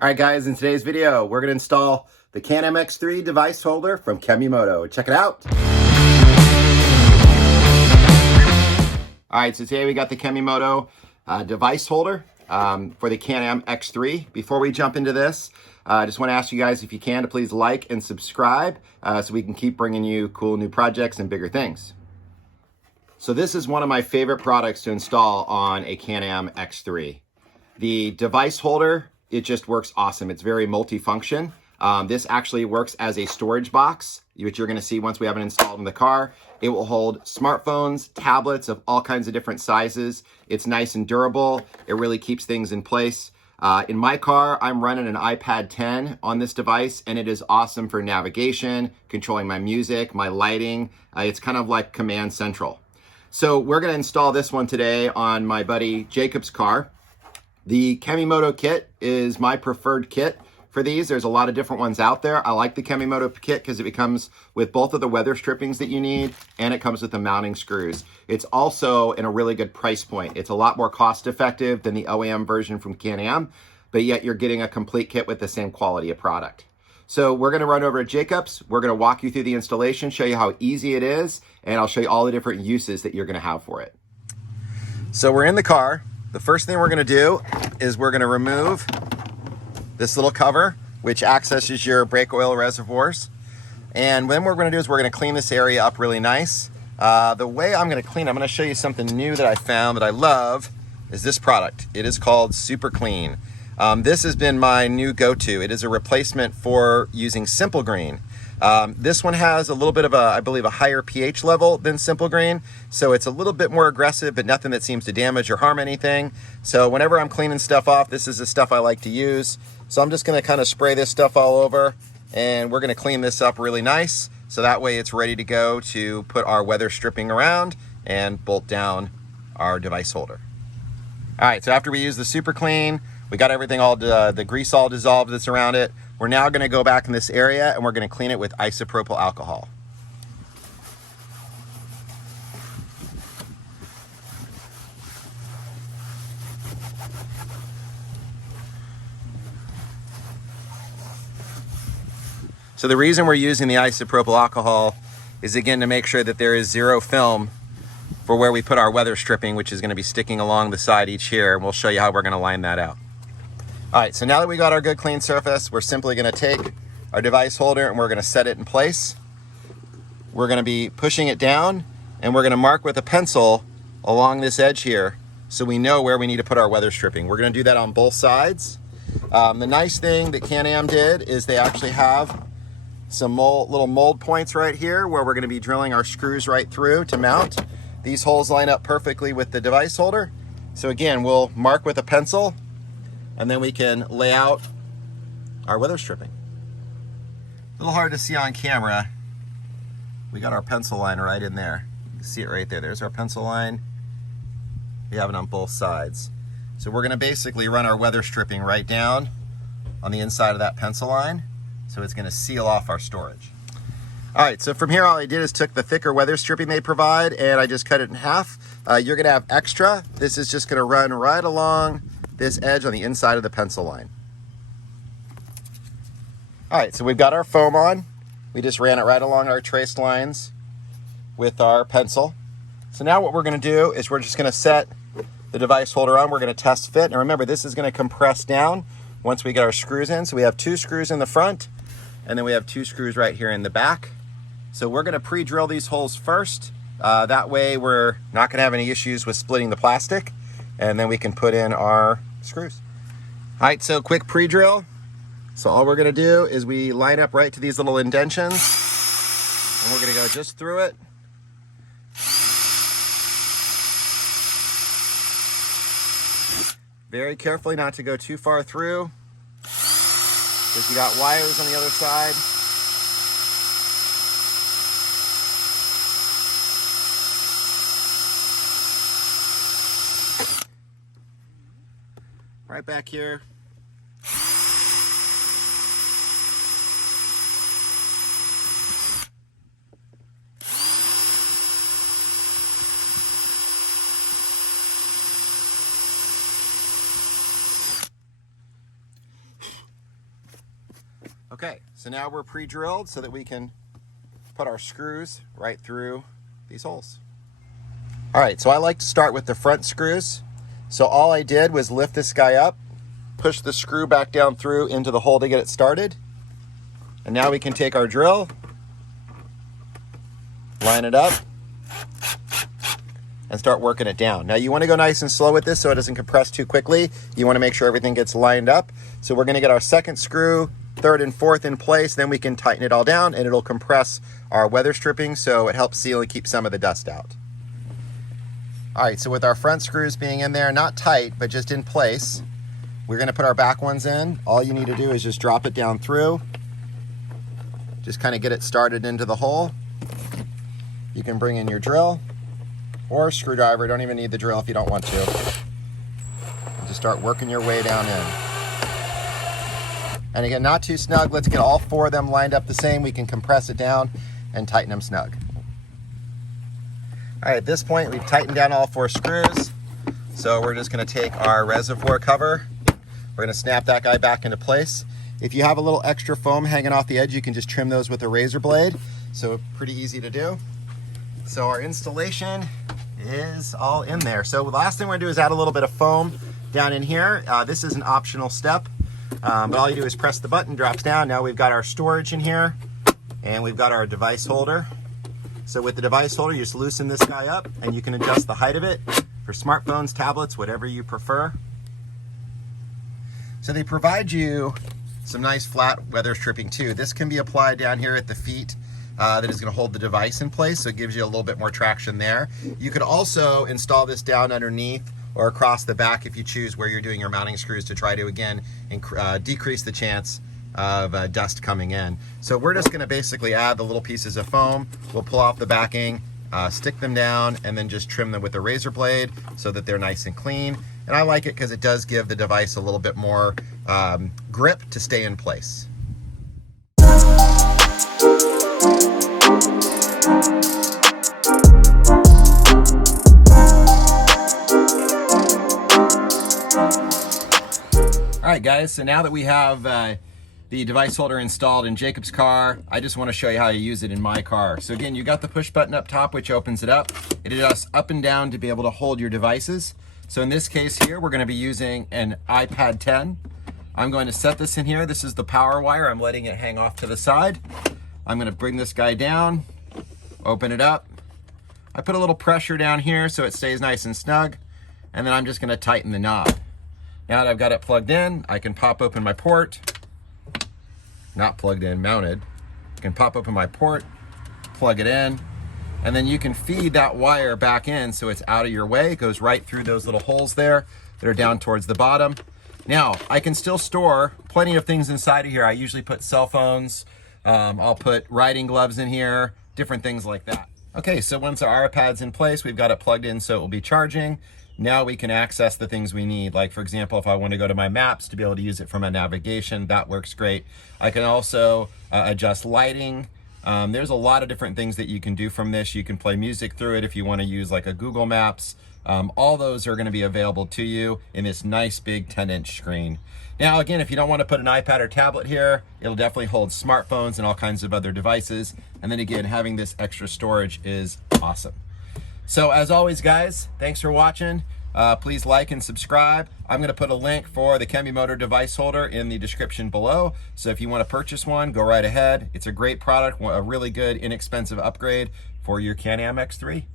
All right, guys, in today's video, we're going to install the Can AM X3 device holder from Kemimoto. Check it out. All right, so today we got the Kemimoto device holder for the Can AM X3. Before we jump into this, I just want to ask you guys, if you can, to please like and subscribe so we can keep bringing you cool new projects and bigger things. So this is one of my favorite products to install on a Can AM X3. The device holder, it just works awesome. It's very multifunction. This actually works as a storage box, which you're gonna see once we have it installed in the car. It will hold smartphones, tablets of all kinds of different sizes. It's nice and durable. It really keeps things in place. In my car, I'm running an iPad 10 on this device, and it is awesome for navigation, controlling my music, my lighting. It's kind of like Command Central. So we're gonna install this one today on my buddy Jacob's car. The Kemimoto kit is my preferred kit for these. There's a lot of different ones out there. I like the Kemimoto kit because it comes with both of the weather strippings that you need, and it comes with the mounting screws. It's also in a really good price point. It's a lot more cost effective than the OEM version from Can AM, but yet you're getting a complete kit with the same quality of product. So we're gonna run over to Jacob's. We're gonna walk you through the installation, show you how easy it is, and I'll show you all the different uses that you're gonna have for it. So we're in the car. The first thing we're gonna do is we're gonna remove this little cover, which accesses your brake oil reservoirs. And then what we're gonna do is we're gonna clean this area up really nice. The way I'm gonna clean, I'm gonna show you something new that I found that I love, is this product. It is called Super Clean. This has been my new go-to. It is a replacement for using Simple Green. This one has a little bit of I believe a higher pH level than Simple Green, so it's a little bit more aggressive, but nothing that seems to damage or harm anything. So whenever I'm cleaning stuff off, this is the stuff I like to use. So I'm just gonna kind of spray this stuff all over, and we're gonna clean this up really nice, so that way it's ready to go to put our weather stripping around and bolt down our device holder. All right, so after we use the Super Clean, we got everything all, the grease all dissolved that's around it. We're now gonna go back in this area and we're gonna clean it with isopropyl alcohol. So the reason we're using the isopropyl alcohol is, again, to make sure that there is zero film for where we put our weather stripping, which is gonna be sticking along the side each here, and we'll show you how we're gonna line that out. All right, so now that we got our good clean surface, we're simply gonna take our device holder and we're gonna set it in place. We're gonna be pushing it down, and we're gonna mark with a pencil along this edge here so we know where we need to put our weather stripping. We're gonna do that on both sides. The nice thing that Can AM did is they actually have some little mold points right here where we're gonna be drilling our screws right through to mount. These holes line up perfectly with the device holder. So again, we'll mark with a pencil, and then we can lay out our weather stripping. A little hard to see on camera. We got our pencil line right in there. You can see it right there. There's our pencil line. We have it on both sides. So we're gonna basically run our weather stripping right down on the inside of that pencil line, so it's gonna seal off our storage. All right, so from here, all I did is took the thicker weather stripping they provide, and I just cut it in half. You're gonna have extra. This is just gonna run right along this edge on the inside of the pencil line. All right, so we've got our foam on. We just ran it right along our traced lines with our pencil. So now what we're gonna do is we're just gonna set the device holder on. We're gonna test fit. And remember, this is gonna compress down once we get our screws in. So we have 2 screws in the front, and then we have 2 screws right here in the back. So we're gonna pre-drill these holes first. That way we're not gonna have any issues with splitting the plastic, and then we can put in our screws. All right, so quick pre-drill. So all we're gonna do is we line up right to these little indentions, and we're gonna go just through it. Very carefully not to go too far through, because you got wires on the other side. Right back here. Okay, so now we're pre-drilled so that we can put our screws right through these holes. All right, so I like to start with the front screws. So all I did was lift this guy up, push the screw back down through into the hole to get it started. And now we can take our drill, line it up, and start working it down. Now you want to go nice and slow with this so it doesn't compress too quickly. You want to make sure everything gets lined up. So we're going to get our second screw, third and fourth in place, then we can tighten it all down and it'll compress our weather stripping so it helps seal and keep some of the dust out. All right, so with our front screws being in there, not tight, but just in place, we're going to put our back ones in. All you need to do is just drop it down through. Just kind of get it started into the hole. You can bring in your drill or a screwdriver. Don't even need the drill if you don't want to. And just start working your way down in. And again, not too snug. Let's get all four of them lined up the same. We can compress it down and tighten them snug. All right, at this point, we've tightened down all four screws. So we're just gonna take our reservoir cover. We're gonna snap that guy back into place. If you have a little extra foam hanging off the edge, you can just trim those with a razor blade. So pretty easy to do. So our installation is all in there. So the last thing we're gonna do is add a little bit of foam down in here. This is an optional step, but all you do is press the button, drops down. Now we've got our storage in here and we've got our device holder. So with the device holder, you just loosen this guy up and you can adjust the height of it for smartphones, tablets, whatever you prefer. So they provide you some nice flat weather stripping too. This can be applied down here at the feet. That is going to hold the device in place, so it gives you a little bit more traction there. You could also install this down underneath or across the back if you choose where you're doing your mounting screws to try to, again, decrease the chance of dust coming in. So we're just going to basically add the little pieces of foam. We'll pull off the backing, stick them down, and then just trim them with a razor blade so that they're nice and clean. And I like it because it does give the device a little bit more grip to stay in place. All right, guys, so now that we have the device holder installed in Jacob's car, I just want to show you how to use it in my car. So again, you got the push button up top, which opens it up. It adjusts up and down to be able to hold your devices. So in this case here, we're going to be using an iPad 10. I'm going to set this in here. This is the power wire. I'm letting it hang off to the side. I'm going to bring this guy down, open it up. I put a little pressure down here so it stays nice and snug, and then I'm just going to tighten the knob. Now that I've got it plugged in, I can pop open my port. Not plugged in, mounted. I can pop open my port, plug it in, and then you can feed that wire back in so it's out of your way. It goes right through those little holes there that are down towards the bottom. Now, I can still store plenty of things inside of here. I usually put cell phones, I'll put riding gloves in here, different things like that. Okay, so once our iPad's in place, we've got it plugged in so it will be charging. Now we can access the things we need. Like for example, if I want to go to my maps to be able to use it for my navigation, that works great. I can also adjust lighting. There's a lot of different things that you can do from this. You can play music through it if you want to use like a Google Maps. All those are going to be available to you in this nice big 10-inch screen. Now again, if you don't want to put an iPad or tablet here, it'll definitely hold smartphones and all kinds of other devices. And then again, having this extra storage is awesome. So as always, guys, thanks for watching. Please like and subscribe. I'm going to put a link for the Kemimoto device holder in the description below. So if you want to purchase one, go right ahead. It's a great product, a really good, inexpensive upgrade for your Can AM X3.